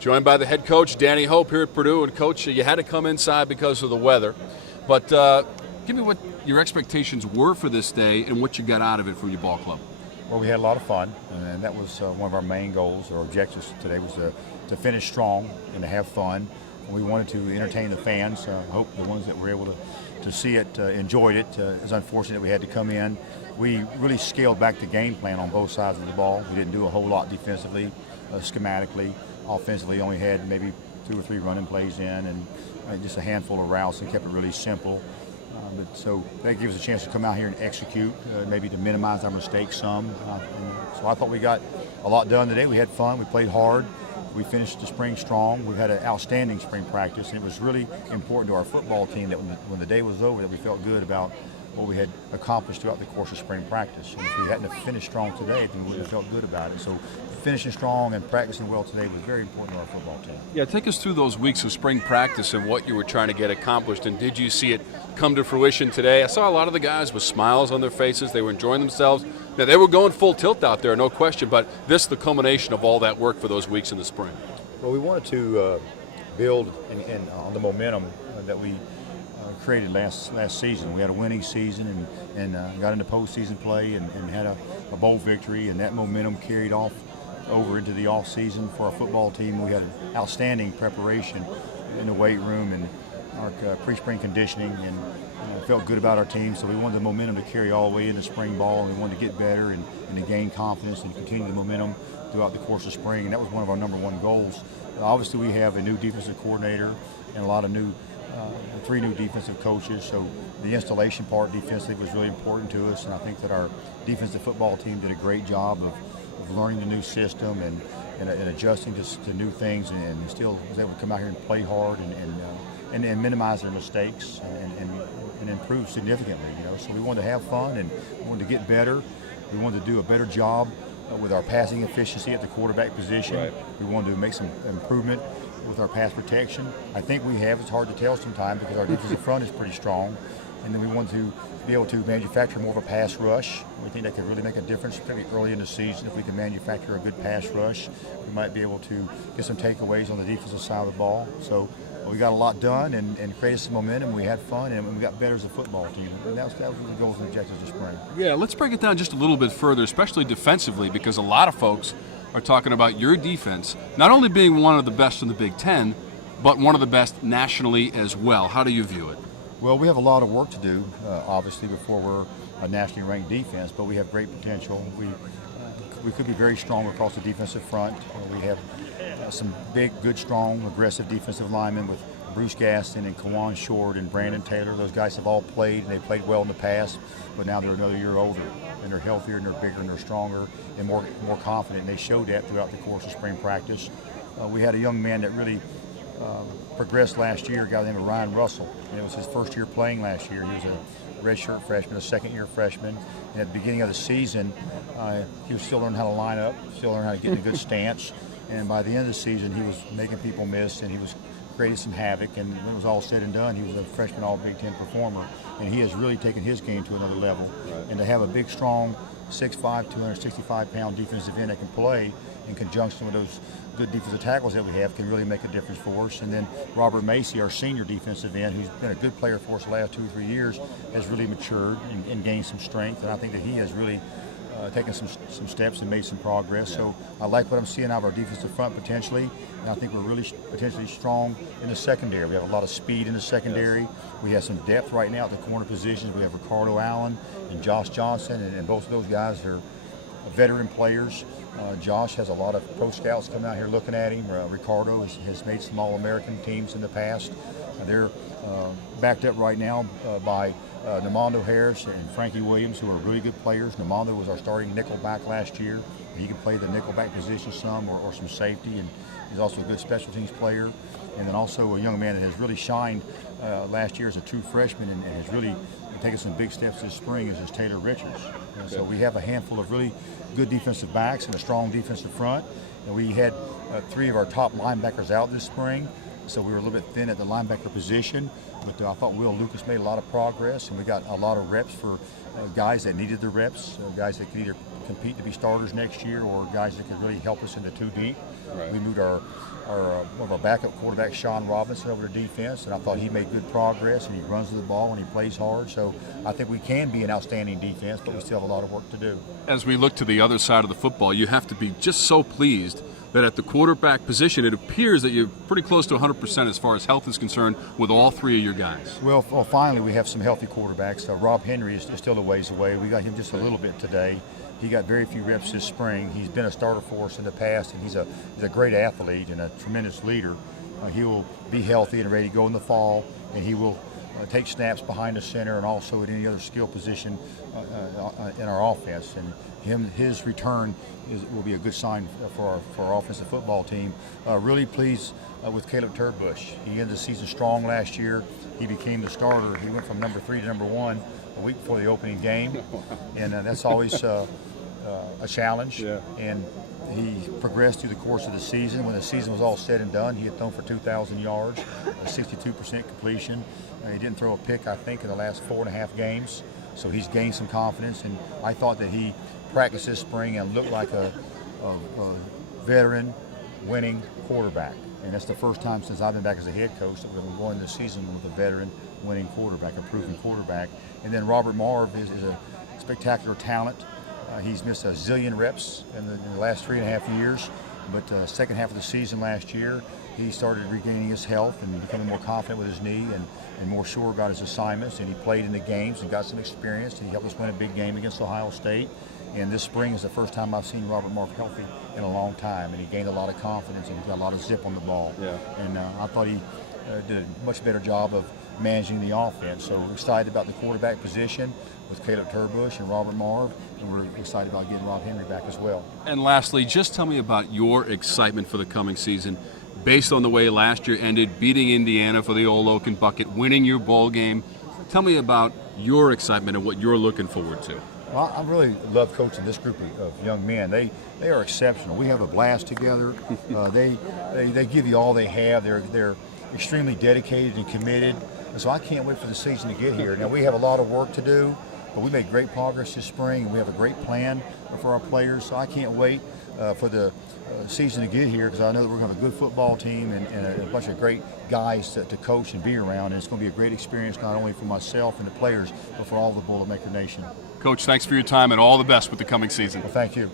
Joined by the head coach, Danny Hope, here at Purdue. And, Coach, you had to come inside because of the weather. But give me what your expectations were for this day and what you got out of it from your ball club. Well, we had a lot of fun, and that was one of our main goals or objectives today was to finish strong and to have fun. And we wanted to entertain the fans. I hope the ones that were able to see it enjoyed it. It's unfortunate we had to come in. We really scaled back the game plan on both sides of the ball. We didn't do a whole lot defensively, schematically. Offensively, only had maybe 2 or 3 running plays in and just a handful of routes and kept it really simple. So that gives us a chance to come out here and execute, maybe to minimize our mistakes some. So I thought we got a lot done today. We had fun. We played hard. We finished the spring strong. We had an outstanding spring practice, and it was really important to our football team that when the day was over that we felt good about what we had accomplished throughout the course of spring practice. And if we hadn't finished strong today, then we would have felt good about it. So finishing strong and practicing well today was very important to our football team. Yeah, take us through those weeks of spring practice and what you were trying to get accomplished, and did you see it come to fruition today? I saw a lot of the guys with smiles on their faces. They were enjoying themselves. Now, they were going full tilt out there, no question, but this is the culmination of all that work for those weeks in the spring. Well, we wanted to build on the momentum that we created last season. We had a winning season and got into postseason play and had a bowl victory, and that momentum carried off over into the off season for our football team. We had an outstanding preparation in the weight room and our pre-spring conditioning, and felt good about our team. So we wanted the momentum to carry all the way into spring ball, and we wanted to get better and to gain confidence and continue the momentum throughout the course of spring, and that was one of our number one goals. Obviously, we have a new defensive coordinator and a lot of 3 new defensive coaches, so the installation part defensively was really important to us, and I think that our defensive football team did a great job of learning the new system and adjusting to new things, and still was able to come out here and play hard and minimize their mistakes and improve significantly. So we wanted to have fun and we wanted to get better. We wanted to do a better job with our passing efficiency at the quarterback position. Right. We wanted to make some improvement with our pass protection. I think we have. It's hard to tell sometimes because our defensive front is pretty strong. And then we wanted to be able to manufacture more of a pass rush. We think that could really make a difference pretty early in the season. If we can manufacture a good pass rush, we might be able to get some takeaways on the defensive side of the ball. So we got a lot done and created some momentum. We had fun and we got better as a football team. And that was the goals and objectives of spring. Yeah, let's break it down just a little bit further, especially defensively, because a lot of folks are talking about your defense not only being one of the best in the Big Ten, but one of the best nationally as well. How do you view it? Well, we have a lot of work to do, obviously, before we're a nationally ranked defense, but we have great potential. We could be very strong across the defensive front. We have some big, good, strong, aggressive defensive linemen with Bruce Gaston and Kawan Short and Brandon Taylor. Those guys have all played, and they played well in the past, but now they're another year older, and they're healthier, and they're bigger, and they're stronger, and more confident, and they showed that throughout the course of spring practice. We had a young man that really progressed last year, a guy named Ryan Russell. And it was his first year playing last year. He was a redshirt freshman, a second-year freshman. And at the beginning of the season, he was still learning how to line up, still learning how to get in a good stance. And by the end of the season, he was making people miss, and he was creating some havoc. And when it was all said and done, he was a freshman All-Big Ten performer. And he has really taken his game to another level. Right. And to have a big, strong, 6'5", 265-pound defensive end that can play in conjunction with those good defensive tackles that we have can really make a difference for us. And then Robert Macy, our senior defensive end, who's been a good player for us the last 2 or 3 years, has really matured and gained some strength. And I think that he has really taken some steps and made some progress. Yeah. So I like what I'm seeing out of our defensive front potentially. And I think we're really potentially strong in the secondary. We have a lot of speed in the secondary. Yes. We have some depth right now at the corner positions. We have Ricardo Allen and Josh Johnson, and both of those guys are veteran players. Josh has a lot of pro scouts coming out here looking at him. Ricardo has made some All-American teams in the past. They're backed up right now by Namondo Harris and Frankie Williams, who are really good players. Namondo was our starting nickelback last year. He can play the nickelback position some or some safety, and he's also a good special teams player. And then also a young man that has really shined last year as a true freshman and has really taken some big steps this spring is Taylor Richards. So we have a handful of really good defensive backs and a strong defensive front. And we had 3 of our top linebackers out this spring, so we were a little bit thin at the linebacker position. But I thought Will Lucas made a lot of progress, and we got a lot of reps for guys that needed the reps, guys that could either compete to be starters next year or guys that could really help us in the two deep. Right. We moved one of our backup quarterback, Sean Robinson, over to defense, and I thought he made good progress, and he runs the ball and he plays hard. So I think we can be an outstanding defense, but we still have a lot of work to do. As we look to the other side of the football, you have to be just so pleased that at the quarterback position, it appears that you're pretty close to 100% as far as health is concerned with all three of your guys. Well, finally we have some healthy quarterbacks. Rob Henry is still a ways away. We got him just a little bit today. He got very few reps this spring. He's been a starter for us in the past, and he's a great athlete and a tremendous leader. He will be healthy and ready to go in the fall, and he will take snaps behind the center and also at any other skill position in our offense. And his return will be a good sign for our offensive football team. Really pleased with Caleb Terbush. He ended the season strong last year. He became the starter. He went from number 3 to number 1 a week before the opening game, and that's always a challenge. Yeah. And he progressed through the course of the season. When the season was all said and done, he had thrown for 2,000 yards, a 62% completion. He didn't throw a pick, I think, in the last 4.5 games. So he's gained some confidence, and I thought that he practiced this spring and looked like a veteran winning quarterback. And that's the first time since I've been back as a head coach that we've been going this season with a veteran winning quarterback, a proven quarterback. And then Robert Marv is a spectacular talent. He's missed a zillion reps in the last 3.5 years, but second half of the season last year, he started regaining his health and becoming more confident with his knee and more sure about his assignments, and he played in the games and got some experience, and he helped us win a big game against Ohio State. And this spring is the first time I've seen Robert Marv healthy in a long time, and he gained a lot of confidence and got a lot of zip on the ball. Yeah. And I thought he did a much better job of managing the offense. So we're excited about the quarterback position with Caleb Terbush and Robert Marv, and we're excited about getting Rob Henry back as well. And lastly, just tell me about your excitement for the coming season based on the way last year ended, beating Indiana for the Old Oaken Bucket, winning your bowl game. Tell me about your excitement and what you're looking forward to. Well, I really love coaching this group of young men. They are exceptional. We have a blast together. They give you all they have. They're extremely dedicated and committed. And so I can't wait for the season to get here. Now, we have a lot of work to do, but we made great progress this spring, and we have a great plan for our players. So I can't wait for the season to get here, because I know that we're going to have a good football team and a bunch of great guys to coach and be around. And it's going to be a great experience not only for myself and the players, but for all the Boilermaker Nation. Coach, thanks for your time and all the best with the coming season. Well, thank you.